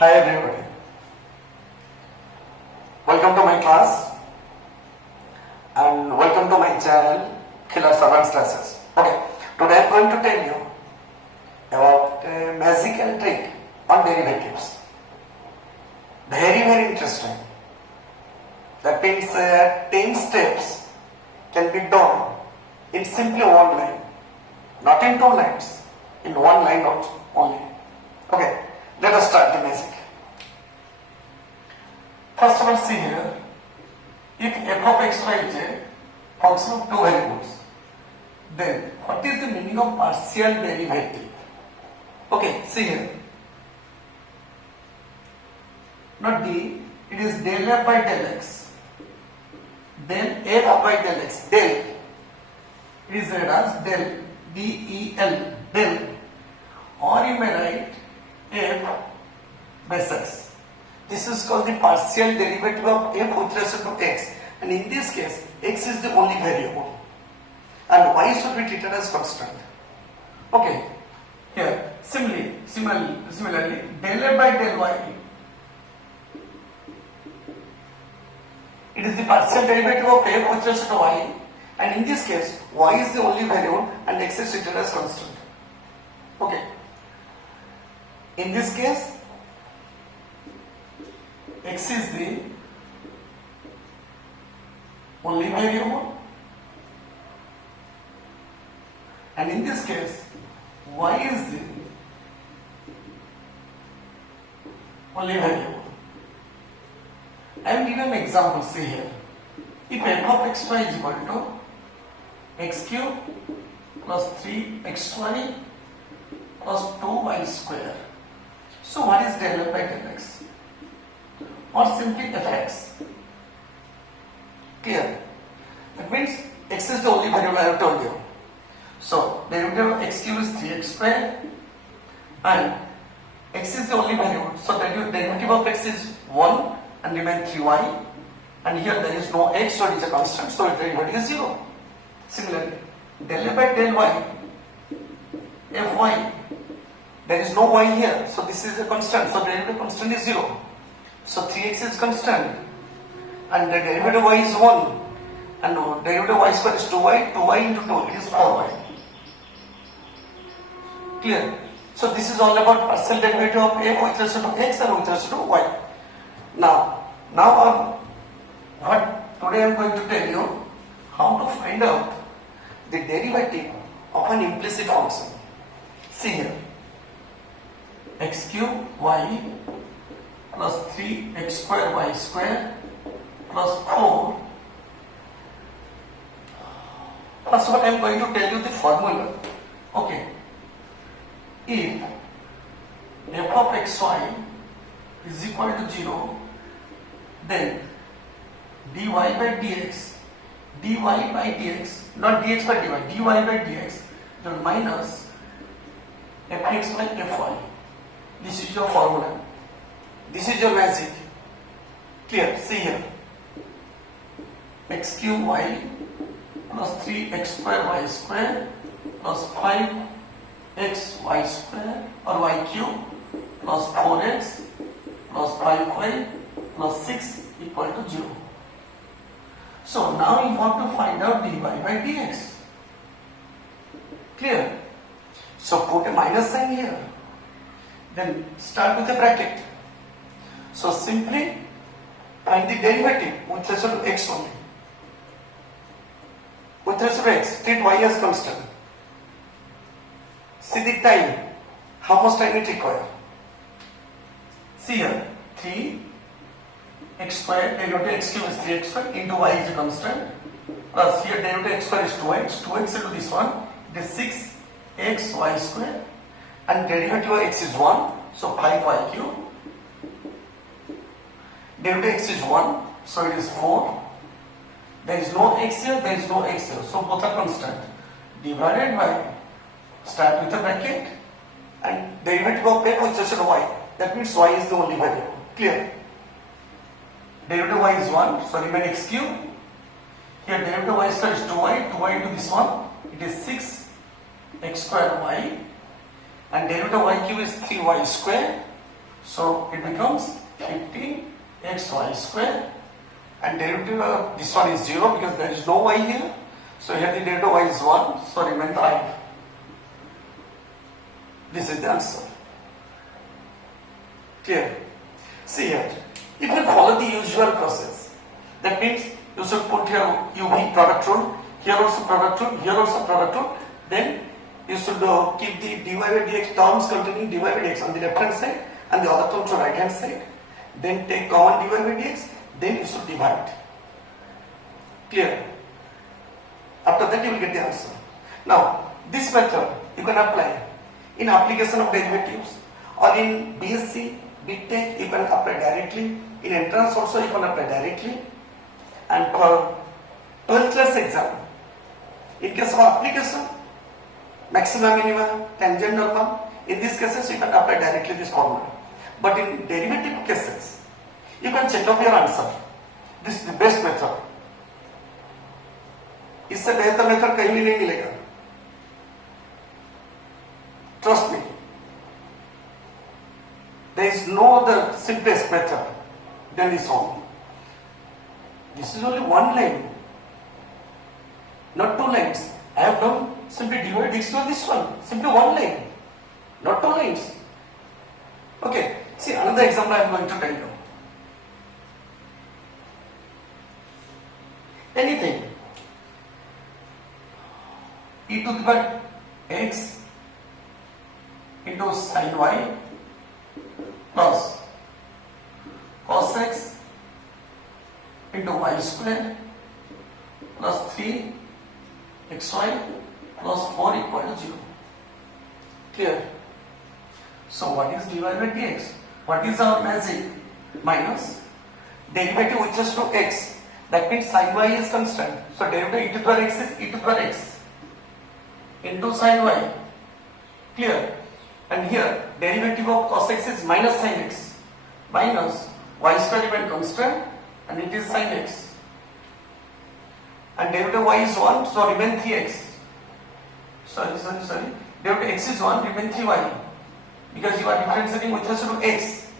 Hi everybody, welcome to my class and welcome to my channel Killer Advanced Classes. Okay, today I am going to tell you about a magical trick on derivatives. Very interesting. That means 10 steps can be done in simply one line, not in two lines, in one line only. Okay, let us start the magic. First of all, see here, if f of x, y, is a function of two variables, then what is the meaning of partial derivative? Okay, see here. Not d, it is del f by del x. Then f by del x, del is read as del, del, del, or you may write f base x. This is called the partial derivative of f with respect to x, and in this case x is the only variable and y should be treated as constant. Okay, here similarly del f by del y, it is the partial derivative of f with respect to y, and in this case y is the only variable and x is treated as constant. Okay, in this case x is the only variable, and in this case y is the only variable. I am giving an example. See here, if f of xy is equal to x cube plus 3xy plus 2y square, so what is del f by del x? Or simply fx. Clear? That means x is the only variable I have told you. So derivative of x cube is 3x square and x is the only variable. So derivative of x is 1 and remain 3y, and here there is no x, so it is a constant, so derivative is 0. Similarly, del f by del y, fy, there is no y here, so this is a constant, so derivative constant is 0. So 3x is constant and the derivative y is 1 and derivative y square is 2y, 2y into 2, it is 4y. Clear? So this is all about partial derivative of f with respect to x and with respect to y. Now what today I am going to tell you how to find out the derivative of an implicit function. See here, x cube y plus 3x square y square plus 4. First of all, I am going to tell you the formula. Okay, if f of xy is equal to 0, then dy by dx, not dx by dy, dy by dx, then minus fx by fy. This is your formula. This is your magic. Clear? See here. X cube y plus 3x square y square plus 5x y square or y cube plus 4x plus 5y plus 6 equal to 0. So now you want to find out dy by dx. Clear? So put a minus sign here. Then start with a bracket. So simply find the derivative with respect to x only. With respect to x, treat y as constant. See the time, how much time it requires. See here, 3x square, derivative x cube is 3x square into y is a constant, plus here derivative x square is 2x into this one, it is 6x y square, and derivative of x is 1, so 5y cube. Derivative x is 1, so it is 4. There is no x here, there is no x here, so both are constant. Divided by, start with a bracket, and derivative of f with respect to y. That means y is the only variable. Clear? Derivative y is 1, so remain x cube. Here derivative y square is 2y, 2y into this one, it is 6x square y, and derivative of y cube is 3y square So it becomes 15xy square, and derivative of this one is 0 because there is no y here. So here the derivative of y is 1, so remain 5. This is the answer. Clear? See here, if you follow the usual process, that means you should put here UV product rule, here also product rule, here also product rule, then you should keep the dy by dx terms containing dy by dx on the left hand side and the other terms on right hand side, then take common dy by dx, then you should divide. Clear? After that you will get the answer. Now this method you can apply in application of derivatives, or in BSc, BTech you can apply directly, in entrance also you can apply directly, and for 12th class exam, in case of application, maximum, minimum, tangent, normal, in these cases you can apply directly this formula. But in derivative cases, you can check up your answer. This is the best method. इससे बेहतर method कहीं भी नहीं मिलेगा. Trust me. There is no other simplest method than this one. This is only one line, not two lines. I have done simply divide this one, simply one line, not two lines. Okay, see another example I am going to tell you. Anything e to the power x into sin y plus cos x into y square plus 3xy plus 4 equal to 0. Clear? So what is dy by dx? What is our magic? Minus derivative with respect to x. That means sin y is constant. So derivative e to the power x is e to the power x into sin y. Clear? And here derivative of cos x is minus sin x minus y square remain constant and it is sin x. And derivative of y is 1, so remain 3x. Sorry. Derivative x is 1, remain 3y. Because you are differentiating with respect to x.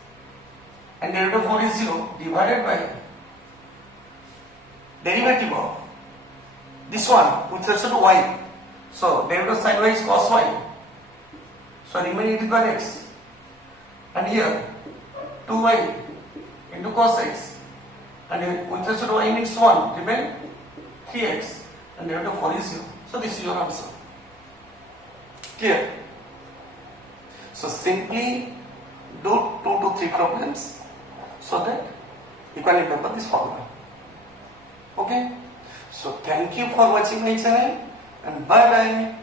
And derivative of 4 is 0 divided by derivative of this one with respect to y. So derivative of sin y is cos y. So remain e to the power x. And here 2y into cos x. And with respect to y means 1, remain 3x. And derivative of 4 is 0. So this is your answer. Clear? So simply do 2 to 3 problems so that you can remember this formula. Okay? So thank you for watching my channel and bye bye.